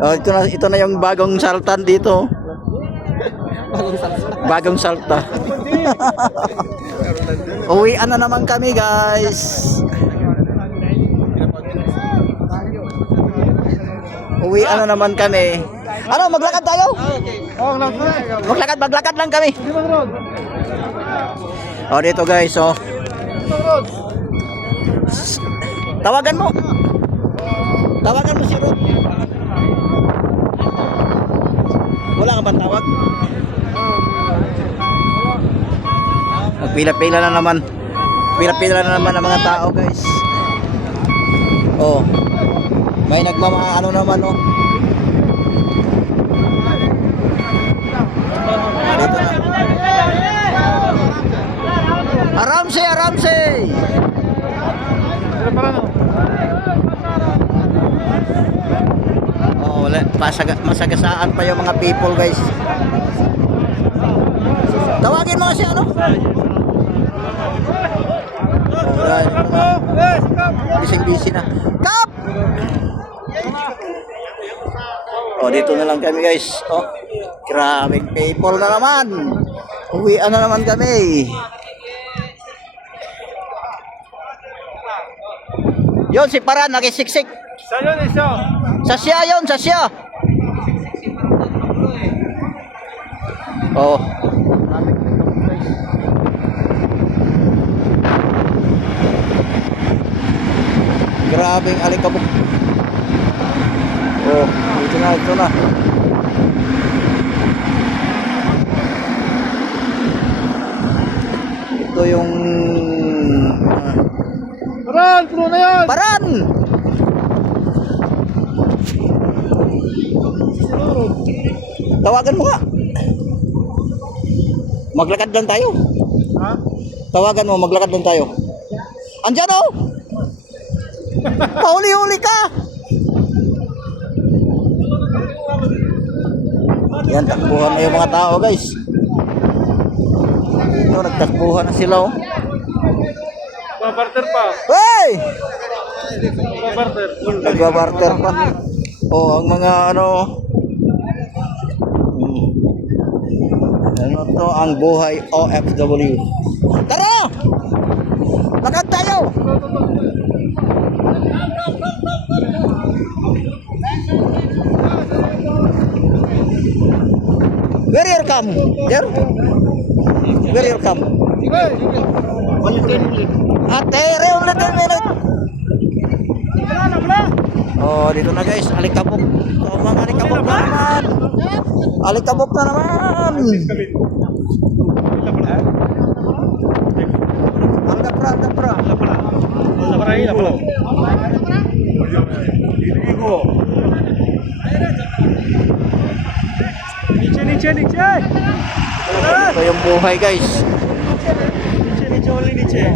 Oh, ito na yung bagong saltan dito. Bagong salta. Uwian na naman kami, guys. Uwian na naman kami. Ano, maglakad tayo? Maglakad lang kami. Oh, dito guys, oh. Tawagan mo si Rod. Wala ka bang tawag? Pila-pila na naman. Pila-pila na naman ang mga tao, guys. Oh. May nagmamaano naman, oh. Dito na. Aramse. Oh, wala. Masagasaan pa yung mga people, guys. Tawagin mo kasi ano? Busy na. Kap! Oh, dito na lang kami, guys. Oh, grabing people na naman. Uwian na naman kami. Yon si Paran nakisiksik. Sa siya. Oh. Grabing alikabok. Oh, ito na. Ito yung Paran, puno na yan. Paran! Tawagan mo nga. Maglakad lang tayo. Ha? Tawagan mo, maglakad lang tayo. Andyan oh! Pauli-huli ka! Yan, takbuhan na yung mga tao, guys. Ito, nagtakbuhan na sila oh. Nagbabarter pa. Hey! Nagbabarter pa. Oh, ang mga ano. Ano to ang buhay OFW. Tara! Lakad tayo! Where you come? There? Where you come? Ate, ulit 10 minutes. Oh, dito na guys, alikabok. Oh, mga alikabok na naman. Alikabok na naman. Aldapra. Niche. Ito yung buhay guys. Niche.